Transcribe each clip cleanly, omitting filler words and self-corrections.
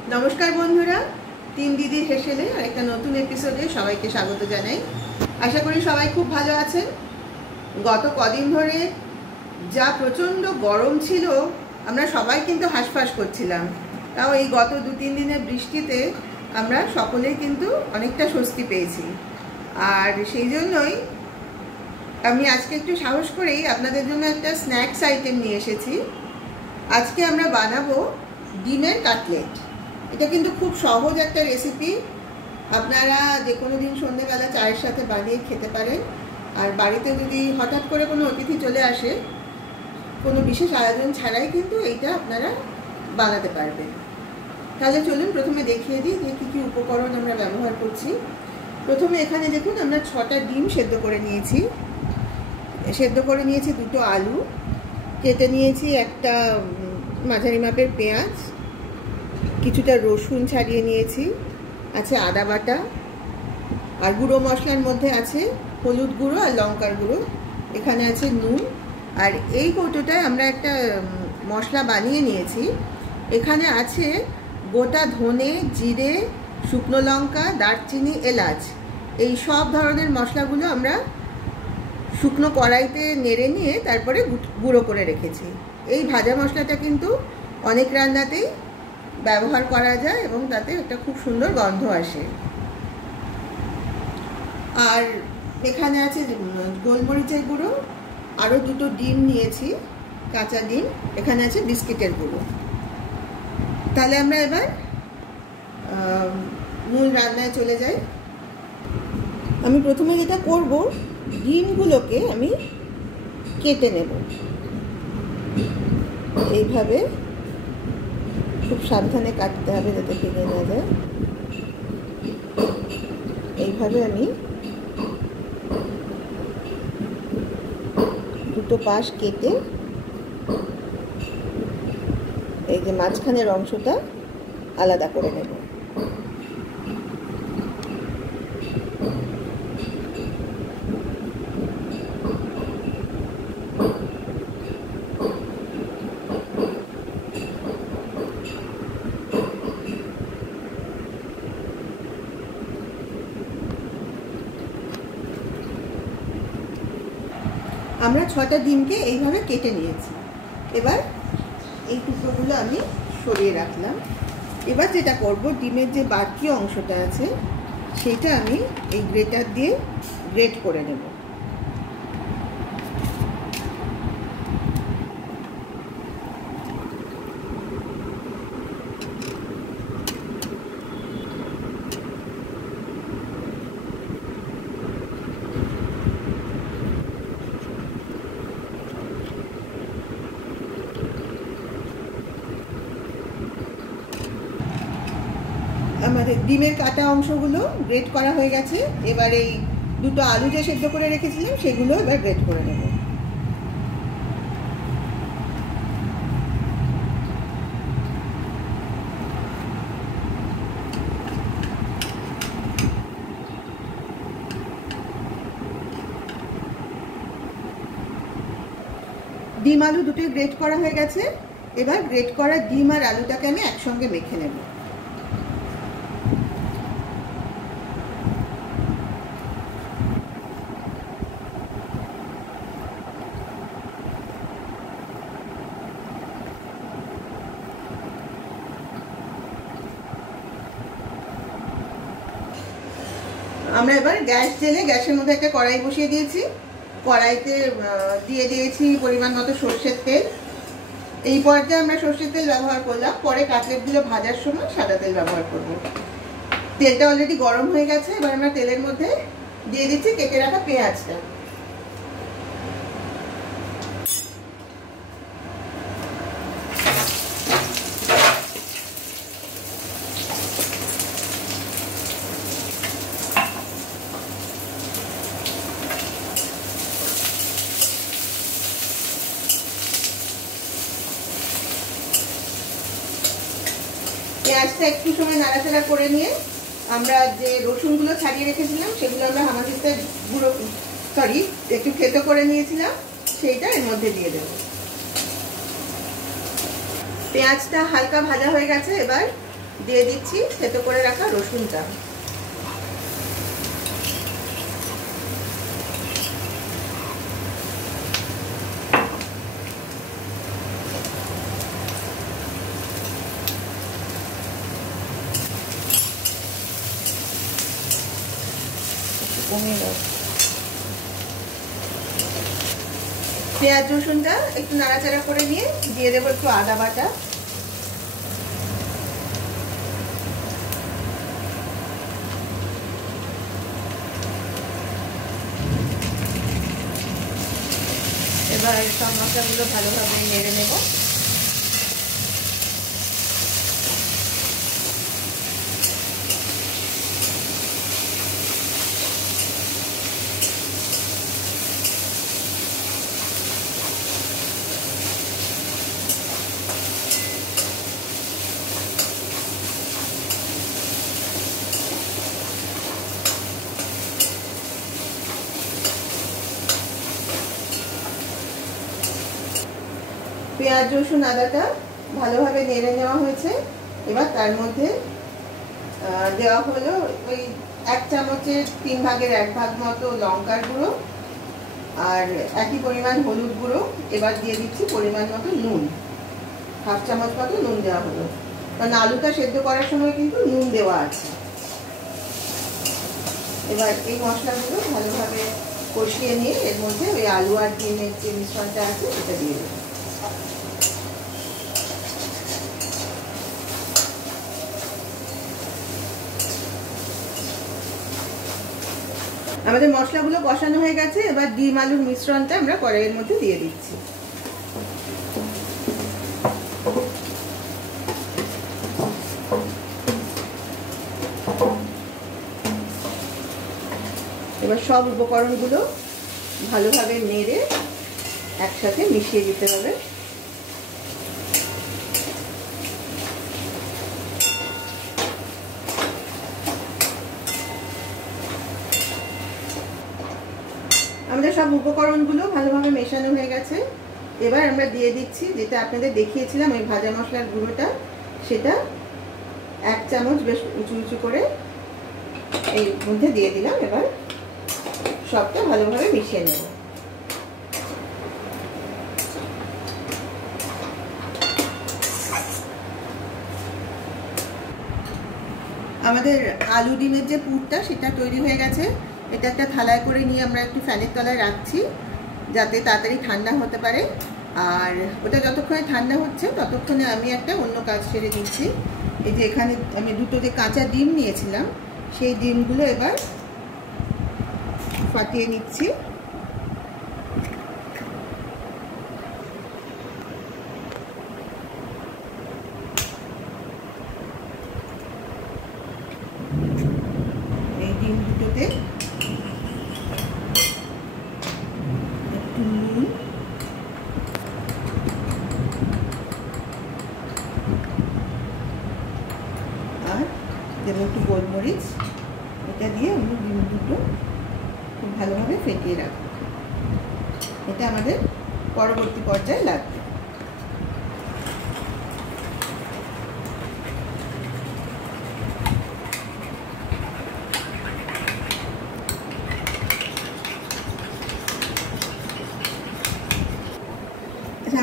नमस्कार बंधुरा तीन दीदी हेसेले आरेकटा नतून एपिसोडे सबाइके स्वागत जानाई। आशा करी सबाई खूब भालो आछेन। गत कदिन धरे जा प्रचंड गरम छिलो आमरा सबाई किन्तु हासफास करछिलाम। ताओ एई गत दु तीन दिनेर बृष्टिते आमरा सकलेई किन्तु अनेकटा स्वस्ति पेयेछि। आर सेई जोन्नोई आमि आजके एकटु साहस करेई आपनादेर जोन्नो एकटा स्नैक्स आइटेम निये एसेछि। आजके आमरा बानाबो डिमेर काटलेट। এটা কিন্তু খুব সহজ একটা রেসিপি। আপনারা যে কোনো দিন সন্ধ্যাবেলা চায়ের সাথে বানিয়ে খেতে পারেন। আর বাড়িতে যদি হঠাৎ করে কোনো অতিথি চলে আসে কোনো বিশেষ আয়োজন ছাড়াই কিন্তু এইটা আপনারা বানাতে পারবেন। তাহলে চলুন প্রথমে দেখিয়ে দিই যে কী কী উপকরণ আমরা ব্যবহার করছি। প্রথমে এখানে দেখুন আমরা 6টা ডিম সেদ্ধ করে নিয়েছি। দুটো আলু কেটে নিয়েছি, একটা মাঝারি মাপের পেঁয়াজ, কিছুটা রসুন ছাড়িয়ে নিয়েছি, আছে আদা বাটা, আর গুঁড়ো মশলার মধ্যে আছে হলুদ গুঁড়ো আর লঙ্কার গুঁড়ো, এখানে আছে নুন। আর এই কৌটোটায় আমরা একটা মশলা বানিয়ে নিয়েছি। এখানে আছে গোটা ধনে, জিরে, শুকনো লঙ্কা, দারচিনি, এলাচ, এই সব ধরনের মশলাগুলো আমরা শুকনো কড়াইতে নেড়ে নিয়ে তারপরে গুঁড়ো করে রেখেছি। এই ভাজা মশলাটা কিন্তু অনেক রান্নাতেই ব্যবহার করা যায় এবং তাতে একটা খুব সুন্দর গন্ধ আসে। আর এখানে আছে গোলমরিচের গুঁড়ো, আরও দুটো ডিম নিয়েছি, কাঁচা ডিম, এখানে আছে বিস্কিটের গুঁড়ো। তাহলে আমরা এবার মূল রান্নায় চলে যাই। আমি প্রথমে যেটা করব, ডিমগুলোকে আমি কেটে নেব এইভাবে। খুব সাবধানে কাটতে হবে যাতে ভেঙে না যায়। এইভাবে আমি দুটো পাশ কেটে এই যে মাঝখানের অংশটা আলাদা করে নেব। আমরা 6টা ডিমকে এইভাবে কেটে নিয়েছি। এবার এই টুকরোগুলো আমি সরিয়ে রাখলাম। এবার যেটা করব, ডিমের যে বাকি অংশটা আছে সেটা আমি এই গ্রেটার দিয়ে গ্রেট করে নেব। আমাদের ডিমের কাটা অংশগুলো গ্রেট করা হয়ে গেছে। এবার এই দুটো আলু যে সেদ্ধ করে রেখেছিলাম সেগুলো এবার গ্রেট করে নেব। ডিম আলু দুটোই গ্রেট করা হয়ে গেছে। এবার গ্রেট করা ডিম আর আলুটাকে আমি একসঙ্গে মেখে নেব। আমরা এবার গ্যাস জেলে গ্যাসের মধ্যে একটা কড়াই বসিয়ে দিয়েছি। কড়াইতে দিয়ে দিয়েছি পরিমাণ মতো সরষের তেল। এই পর্যায়ে আমরা সরষের তেল ব্যবহার করলাম, পরে কাটলেটগুলো ভাজার সময় সাদা তেল ব্যবহার করব। তেলটা অলরেডি গরম হয়ে গেছে। এবার আমরা তেলের মধ্যে দিয়ে দিচ্ছি কেটে রাখা পেঁয়াজটা। পেঁয়াজটা একটু সময় নাড়াচাড়া করে নিয়ে আমরা যে রসুনগুলো ছাড়িয়ে রেখেছিলাম সেগুলো আমরা হামানদিস্তে একটু থেতো করে নিয়েছিলাম, সেইটা এর মধ্যে দিয়ে দেব। পেঁয়াজটা হালকা ভাজা হয়ে গেছে। এবার দিয়ে দিচ্ছি থেতো করে রাখা রসুনটা। পেঁয়াজ রসুনটা একটু নাড়াচাড়া করে নিয়ে দিয়ে দেবো একটু আদা বাটা, এবার সব মশলাগুলো ভালোভাবে নেড়ে নেব। পেঁয়াজ রসুন আদাটা ভালোভাবে নেড়ে নেওয়া হয়েছে। এবার তার মধ্যে দেওয়া হলো ওই 1 চামচের 3 ভাগের 1 ভাগ মতো লঙ্কার গুঁড়ো আর একই পরিমাণ হলুদ গুঁড়ো। এবার দিয়ে দিচ্ছি পরিমাণ মতো নুন, 1/2 চামচ মতো নুন দেওয়া হলো, কারণ আলুটা সেদ্ধ করার সময় কিন্তু নুন দেওয়া আছে। এবার এই মশলাগুলো ভালোভাবে কষিয়ে নিয়ে এর মধ্যে ওই আলু আর ডিমের যে মিশ্রণটা আছে সেটা দিয়ে দেবো। আমাদের মশলাগুলো কষানো হয়ে গেছে। এবার ডিম আলুর মিশ্রণটা আমরা কড়াইয়ের মধ্যে দিয়ে দিচ্ছি। এবার সব উপকরণগুলো ভালোভাবে নেড়ে একসাথে মিশিয়ে দিতে হবে। আমাদের সব উপকরণগুলো ভালোভাবে মেশানো হয়ে গেছে। এবার আমরা দিয়ে দিচ্ছি যেটা আপনাদের দেখিয়েছিলাম ওই ভাজা মশলার গুঁড়োটা, সেটা 1 চামচ বেশ উঁচু উঁচু করে এই মধ্যে দিয়ে দিলাম। এবার সবটা ভালোভাবে মিশিয়ে নেব। আমাদের আলু ডিমের যে পুরটা সেটা তৈরি হয়ে গেছে। এটা একটা থালায় করে নিয়ে আমরা একটু ফ্যানের তলায় রাখছি যাতে তাড়াতাড়ি ঠান্ডা হতে পারে। আর ওটা যতক্ষণে ঠান্ডা হচ্ছে ততক্ষণে আমি একটা অন্য কাজ সেরে দিচ্ছি। এই যে এখানে আমি 2টো যে কাঁচা ডিম নিয়েছিলাম সেই ডিমগুলো এবার ফাটিয়ে নিচ্ছি। এই ডিম দুটোতে একটু নুন, আর দেবো একটু গোলমরিচ। এটা দিয়ে আমি ডিম দুটো খুব ভালোভাবে ফেটিয়ে রাখবো। এটা আমাদের পরবর্তী পর্যায়ে লাগবে।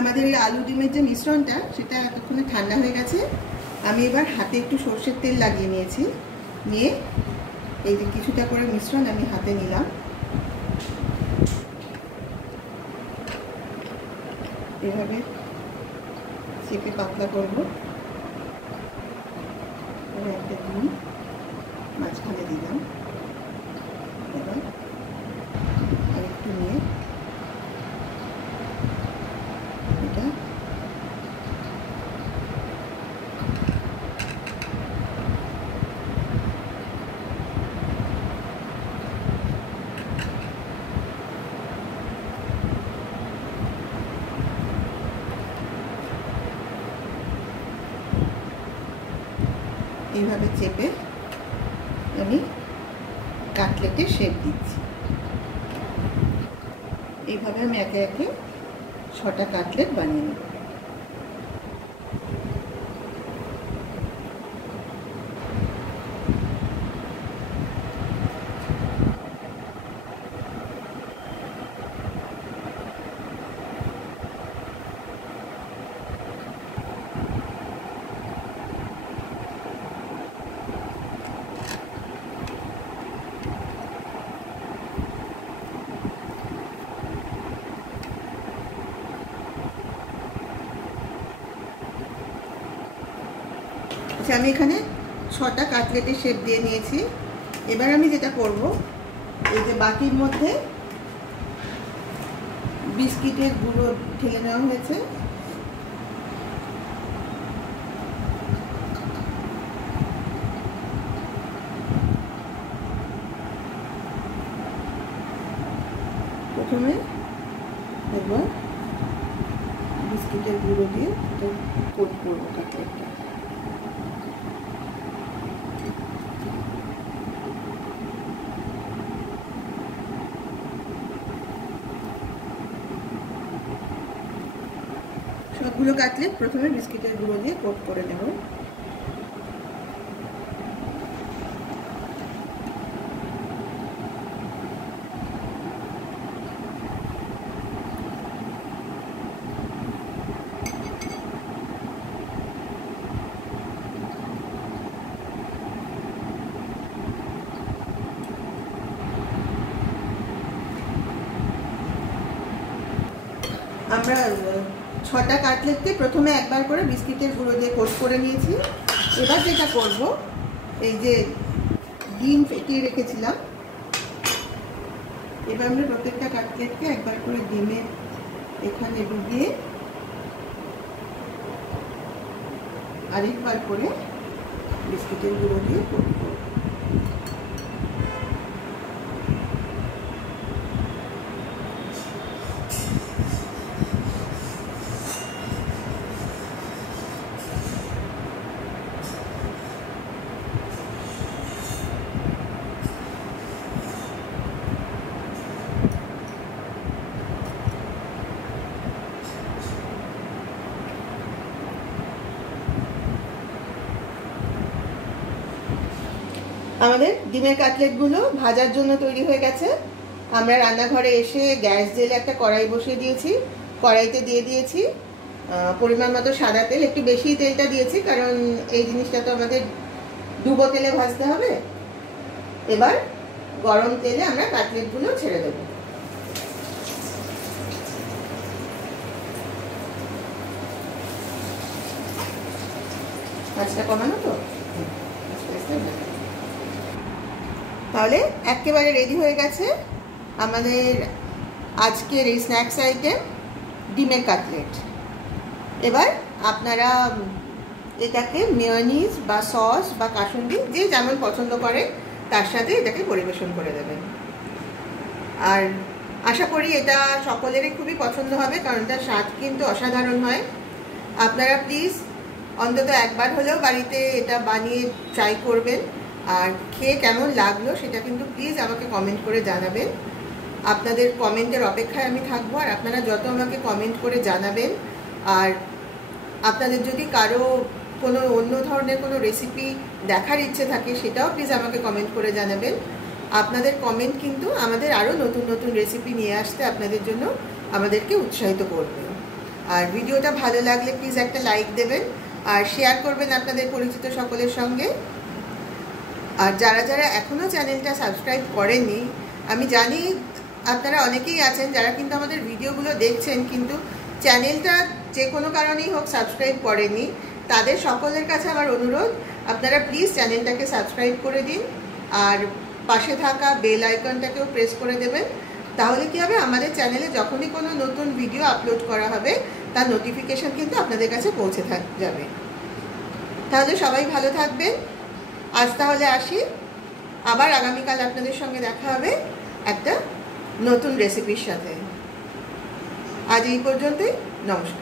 আমাদের এই আলু ডিমের যে মিশ্রণটা সেটা এতক্ষণে ঠান্ডা হয়ে গেছে। আমি এবার হাতে একটু সর্ষের তেল লাগিয়ে নিয়েছি। নিয়ে এই যে কিছুটা করে মিশ্রণ আমি হাতে নিলাম। এভাবে চেপে পাতলা করব। একটা ডিম মাঝখানে দিলাম। এবার আরেকটু নিয়ে এটা এইভাবে চেপে আমি কাটলেটের শেপ দিচ্ছি। এইভাবে আমি একে একে 6টা কাটলেট বানিয়ে নেব। আচ্ছা, আমি এখানে 6টা কাটলেটের শেপ দিয়ে নিয়েছি। এবার আমি যেটা করব, এই যে বাটির মধ্যে বিস্কিটের গুঁড়ো ঢেলে নেওয়া হয়েছে। প্রথমে একবার বিস্কিটের গুঁড়ো দিয়ে এটা কোট করবো কাটলেটটা। সবগুলো কাটলেট প্রথমে বিস্কিটের গুঁড়ো দিয়ে কোট করে নেব। আমরা 6টা কাটলেটকে প্রথমে একবার করে বিস্কিটের গুঁড়ো দিয়ে কোট করে নিয়েছি। এবার যেটা করব, এই যে ডিম ফেটিয়ে রেখেছিলাম, এবার আমরা প্রত্যেকটা কাটলেটকে একবার করে ডিমের এখানে ডুবিয়ে আরেকবার করে বিস্কিটের গুঁড়ো দিয়ে কোট করব। আমাদের ডিমের কাটলেটগুলো ভাজার জন্য তৈরি হয়ে গেছে। আমরা রান্নাঘরে এসে গ্যাস জেলে একটা কড়াই বসিয়ে দিয়েছি। কড়াইতে দিয়ে দিয়েছি পরিমাণ মতো সাদা তেল। একটু বেশি তেলটা দিয়েছি কারণ এই জিনিসটা তো আমাদের ডুবো তেলে ভাজতে হবে। এবার গরম তেলে আমরা কাটলেটগুলো ছেড়ে দেব। আঁচটা কমানো তো, তাহলে একেবারে রেডি হয়ে গেছে আমাদের আজকের এই স্ন্যাক্স আইটেম ডিমের কাটলেট। এবার আপনারা এটাকে মেয়োনিজ বা সস বা কাসুন্দি যে যেমন পছন্দ করে তার সাথে এটাকে পরিবেশন করে দেবেন। আর আশা করি এটা সকলেরই খুবই পছন্দ হবে, কারণ তার স্বাদ কিন্তু অসাধারণ হয়। আপনারা প্লিজ অন্তত একবার হলেও বাড়িতে এটা বানিয়ে ট্রাই করবেন, আর খেয়ে কেমন লাগলো সেটা কিন্তু প্লিজ আমাকে কমেন্ট করে জানাবেন। আপনাদের কমেন্টের অপেক্ষায় আমি থাকবো, আর আপনারা যত আমাকে কমেন্ট করে জানাবেন, আর আপনাদের যদি কারো কোনো অন্য ধরনের কোনো রেসিপি দেখার ইচ্ছে থাকে সেটাও প্লিজ আমাকে কমেন্ট করে জানাবেন। আপনাদের কমেন্ট কিন্তু আমাদের আরও নতুন নতুন রেসিপি নিয়ে আসতে আপনাদের জন্য আমাদেরকে উৎসাহিত করবে। আর ভিডিওটা ভালো লাগলে প্লিজ একটা লাইক দেবেন আর শেয়ার করবেন আপনাদের পরিচিত সকলের সঙ্গে। আর যারা যারা এখনও চ্যানেলটা সাবস্ক্রাইব করেননি, আমি জানি আপনারা অনেকেই আছেন যারা কিন্তু আমাদের ভিডিওগুলো দেখছেন কিন্তু চ্যানেলটা যে কোনো কারণেই হোক সাবস্ক্রাইব করেননি। তাদের সকলের কাছে আমার অনুরোধ, আপনারা প্লিজ চ্যানেলটাকে সাবস্ক্রাইব করে দিন আর পাশে থাকা বেল আইকনটাকেও প্রেস করে দেবেন। তাহলে কি হবে, আমাদের চ্যানেলে যখনই কোনো নতুন ভিডিও আপলোড করা হবে তার নোটিফিকেশন কিন্তু আপনাদের কাছে পৌঁছে যাবে। তাহলে সবাই ভালো থাকবেন। আজ তাহলে আসি, আবার আগামীকাল আপনাদের সঙ্গে দেখা হবে একটা নতুন রেসিপির সাথে। আজ এই পর্যন্তই, নমস্কার।